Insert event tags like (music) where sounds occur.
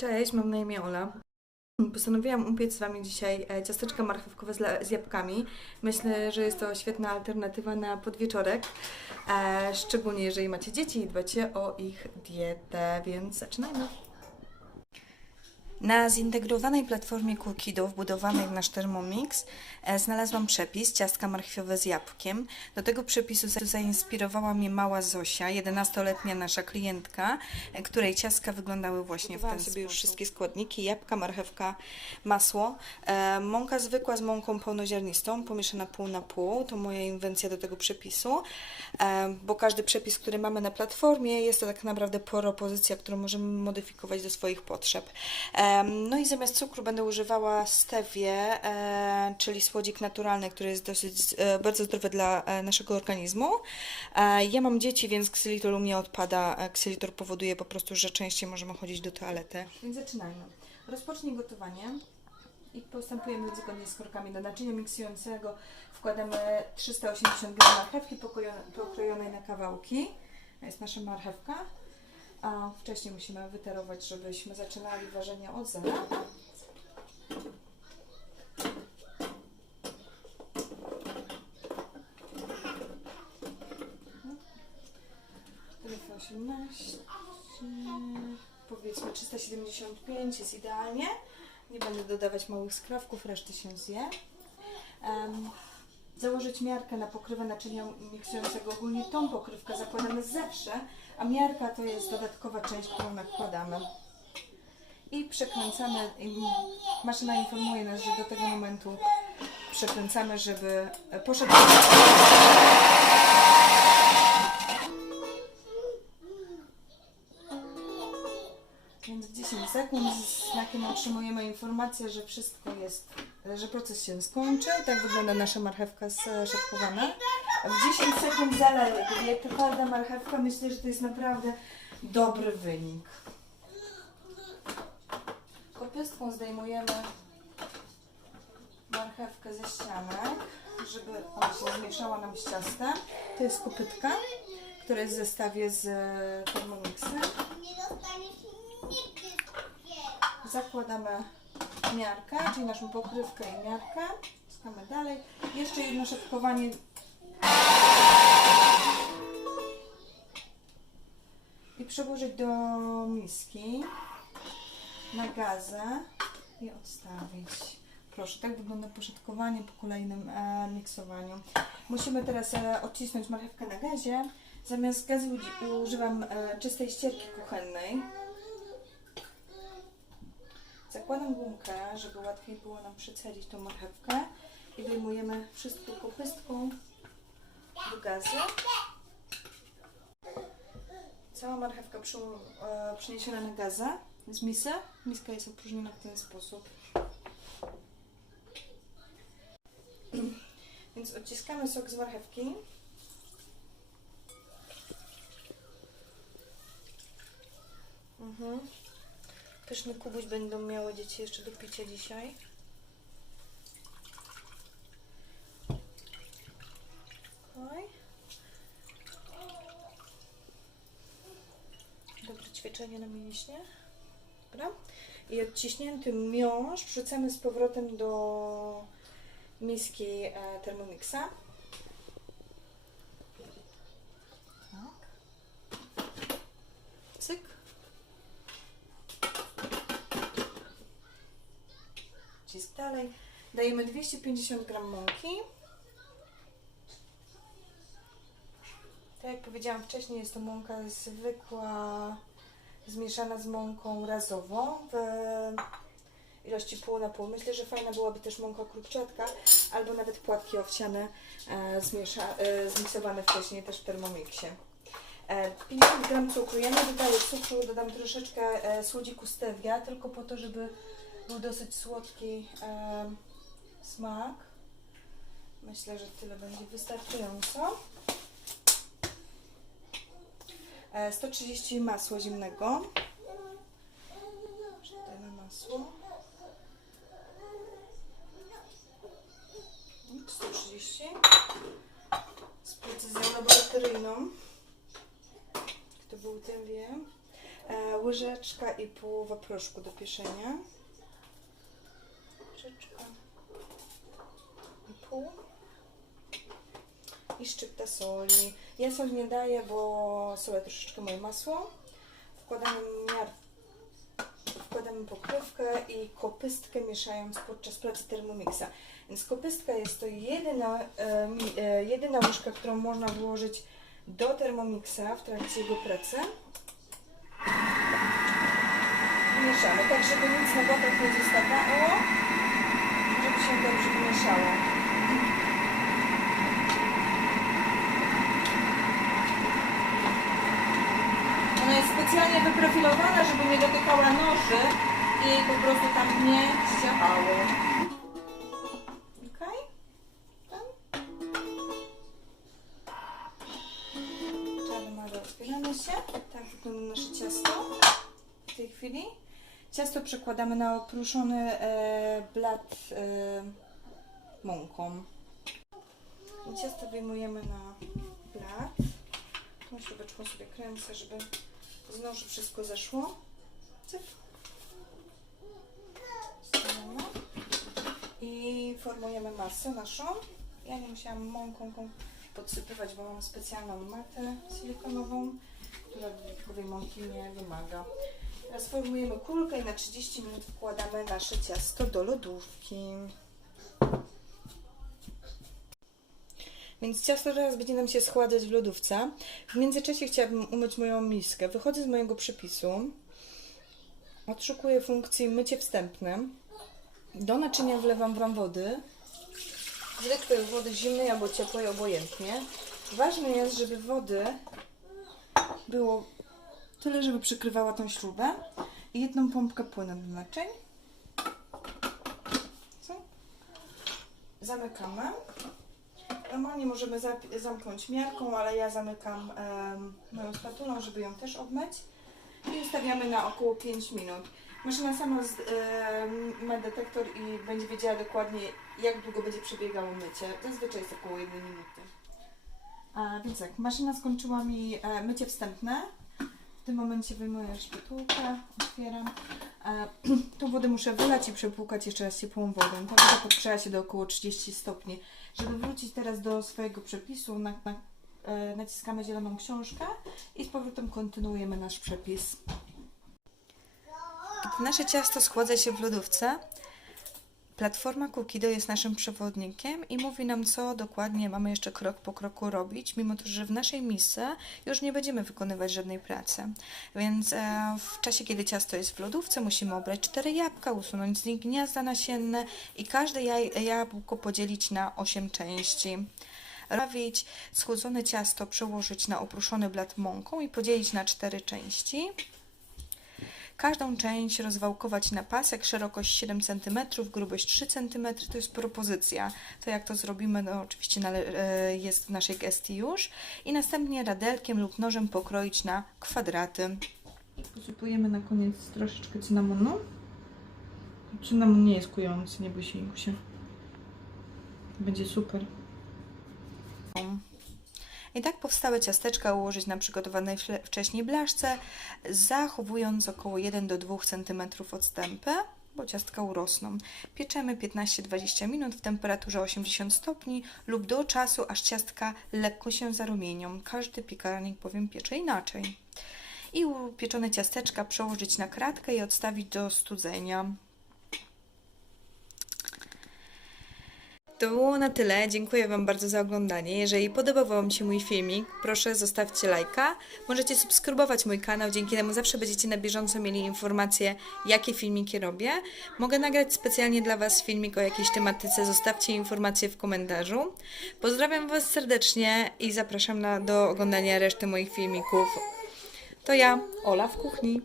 Cześć, mam na imię Ola. Postanowiłam upiec z Wami dzisiaj e, ciasteczka marchewkowe z, jabłkami. Myślę, że jest to świetna alternatywa na podwieczorek, e, szczególnie jeżeli macie dzieci i dbacie o ich dietę, więc zaczynajmy. Na zintegrowanej platformie Cookido wbudowanej w nasz Thermomix e, znalazłam przepis ciastka marchwiowe z jabłkiem. Do tego przepisu za- zainspirowała mnie mała Zosia, 11-letnia nasza klientka, e, której ciastka wyglądały właśnie w ten sposób. sobie już wszystkie składniki, jabłka, marchewka, masło. E, mąka zwykła z mąką pełnoziarnistą, pomieszana pół na pół. To moja inwencja do tego przepisu, bo każdy przepis, który mamy na platformie jest to tak naprawdę propozycja, którą możemy modyfikować do swoich potrzeb. No i zamiast cukru będę używała stewię, e, czyli słodzik naturalny, który jest dosyć e, bardzo zdrowy dla e, naszego organizmu. Ja mam dzieci, więc ksylitol u mnie odpada. Ksylitol powoduje po prostu, że częściej możemy chodzić do toalety. Więc zaczynajmy. Rozpocznij gotowanie i postępujemy zgodnie z krokami. Do naczynia miksującego wkładamy 380 g marchewki pokrojonej na kawałki. To jest nasza marchewka. A wcześniej musimy wyterować, żebyśmy zaczynali ważenie od zera. Telefon 18, powiedzmy 375 jest idealnie. Nie będę dodawać małych skrawków, reszty się zje. Em, założyć miarkę na pokrywę naczynia miksującego. Ogólnie tą pokrywkę zakładamy zawsze, a miarka to jest dodatkowa część, którą nakładamy. I przekręcamy. Maszyna informuje nas, że do tego momentu przekręcamy, żeby poszedł. Więc w 10 sekund z znakiem otrzymujemy informację, że wszystko jest, że proces się skończy. Tak wygląda nasza marchewka szatkowana. W 10 sekund zaledwie. Jak twarda marchewka, myślę, że to jest naprawdę dobry wynik. Kopystką zdejmujemy marchewkę ze ścianek, żeby ona się zmieszała nam z ciastem. To jest kopytka, która jest w zestawie z Thermomixem. Dostaniesz nigdy Zakładamy miarkę, czyli naszą pokrywkę i miarkę. Skamy dalej. Jeszcze jedno szatkowanie. I przełożyć do miski na gazę i odstawić. Proszę, tak wygląda poszatkowanie po kolejnym e, miksowaniu. Musimy teraz e, odcisnąć marchewkę na gazie. Zamiast gazu używam e, czystej ścierki kuchennej. Zakładam gumkę, żeby łatwiej było nam przycelić tą marchewkę i wyjmujemy wszystko kopystką do gazu. Cała marchewka przy, e, przeniesiona na gazę z misy. Miska jest opróżniona w ten sposób. (clears throat) Więc odciskamy sok z marchewki. Mhm. Pyszny kubuś będą miały dzieci jeszcze do picia dzisiaj. Oj. Dobre ćwiczenie na mięśnie. Dobra. I odciśnięty miąższ wrzucamy z powrotem do miski e, Thermomixa. Tak. Cyk. Dalej. Dajemy 250 gram mąki. Tak jak powiedziałam wcześniej, jest to mąka zwykła, zmieszana z mąką razową w ilości pół na pół. Myślę, że fajna byłaby też mąka krupczatka albo nawet płatki owsiane e, zmiesza, e, zmiksowane wcześniej też w Thermomixie. E, 50 gram cukru. Ja nie dodaję cukru, dodam troszeczkę e, słodziku stevia, tylko po to, żeby był dosyć słodki e, smak. Myślę, że tyle będzie wystarczająco. E, 130 masła zimnego. Dajmy masło. 130 z precyzją laboratoryjną. Kto był tym wie. E, łyżeczka i połowa proszku do pieszenia. Łyżeczka i pół. I szczypta soli. Ja soli nie daję, bo solę troszeczkę moje masło. Wkładamy miar wkładamy pokrywkę i kopystkę mieszając podczas pracy Thermomixa. Więc kopystka jest to jedyna, e, e, jedyna łyżka, którą można włożyć do Thermomixa w trakcie jego pracy. Mieszamy, tak żeby nic na bokach nie zostawało, się dobrze wymieszało. Ona jest specjalnie wyprofilowana, żeby nie dotykała noży i po prostu tam nie ściachało. Okej? Tam. Czarny ma rozbieramy się. Tak wygląda nasze ciasto w tej chwili. Ciasto przekładamy na oprószony e, blat e, mąką. I ciasto wyjmujemy na blat. Tą śrubeczką sobie kręcę, żeby z noży wszystko zeszło. Stanęło. I formujemy masę naszą. Ja nie musiałam mąką podsypywać, bo mam specjalną matę silikonową, która dodatkowej mąki nie wymaga. Teraz formujemy kulkę i na 30 minut wkładamy nasze ciasto do lodówki. Więc ciasto teraz będzie nam się schładzać w lodówce. W międzyczasie chciałabym umyć moją miskę. Wychodzę z mojego przepisu. Odszukuję funkcji mycie wstępne. Do naczynia wlewam wam wody. Zwykłej wody zimnej albo ciepłej, obojętnie. Ważne jest, żeby wody było tyle, żeby przykrywała tą śrubę. I jedną pompkę płynu do naczyń. Co? Zamykamy. Normalnie możemy zamknąć miarką, ale ja zamykam moją spatulą, żeby ją też obmyć. I ustawiamy na około 5 minut. Maszyna sama z, ma detektor i będzie wiedziała dokładnie, jak długo będzie przebiegało mycie. Zazwyczaj jest około 1 minuty. A, więc tak, maszyna skończyła mi e, mycie wstępne. Tym momencie wyjmuję szpatułkę, otwieram. E, (clears throat) tą wodę muszę wylać i przepłukać jeszcze raz ciepłą wodą. Ta woda się do około 30 stopni. Żeby wrócić teraz do swojego przepisu, na, na, e, naciskamy zieloną książkę i z powrotem kontynuujemy nasz przepis. Gdy nasze ciasto schładza się w lodówce, platforma Cookido jest naszym przewodnikiem i mówi nam, co dokładnie mamy jeszcze krok po kroku robić, mimo to, że w naszej misce już nie będziemy wykonywać żadnej pracy. Więc e, w czasie, kiedy ciasto jest w lodówce, musimy obrać cztery jabłka, usunąć z nich gniazda nasienne i każde jabłko podzielić na 8 części. Robić schłodzone ciasto, przełożyć na oprószony blat mąką i podzielić na cztery części. Każdą część rozwałkować na pasek, szerokość 7 cm, grubość 3 cm, to jest propozycja. To jak to zrobimy, no oczywiście e, jest w naszej gestii już. I następnie radelkiem lub nożem pokroić na kwadraty. Posypujemy na koniec troszeczkę cynamonu. Cynamon nie jest kujący, nie bój się. Będzie super. I tak powstałe ciasteczka ułożyć na przygotowanej wcześniej blaszce, zachowując około 1 do 2 cm odstępy, bo ciastka urosną. Pieczemy 15-20 minut w temperaturze 80 stopni lub do czasu, aż ciastka lekko się zarumienią. Każdy piekarnik bowiem piecze inaczej. I upieczone ciasteczka przełożyć na kratkę i odstawić do studzenia. To było na tyle. Dziękuję Wam bardzo za oglądanie. Jeżeli podobał Wam się mój filmik, proszę zostawcie lajka. Możecie subskrybować mój kanał, dzięki temu zawsze będziecie na bieżąco mieli informacje, jakie filmiki robię. Mogę nagrać specjalnie dla Was filmik o jakiejś tematyce, zostawcie informacje w komentarzu. Pozdrawiam Was serdecznie i zapraszam na, do oglądania reszty moich filmików. To ja, Ola w kuchni.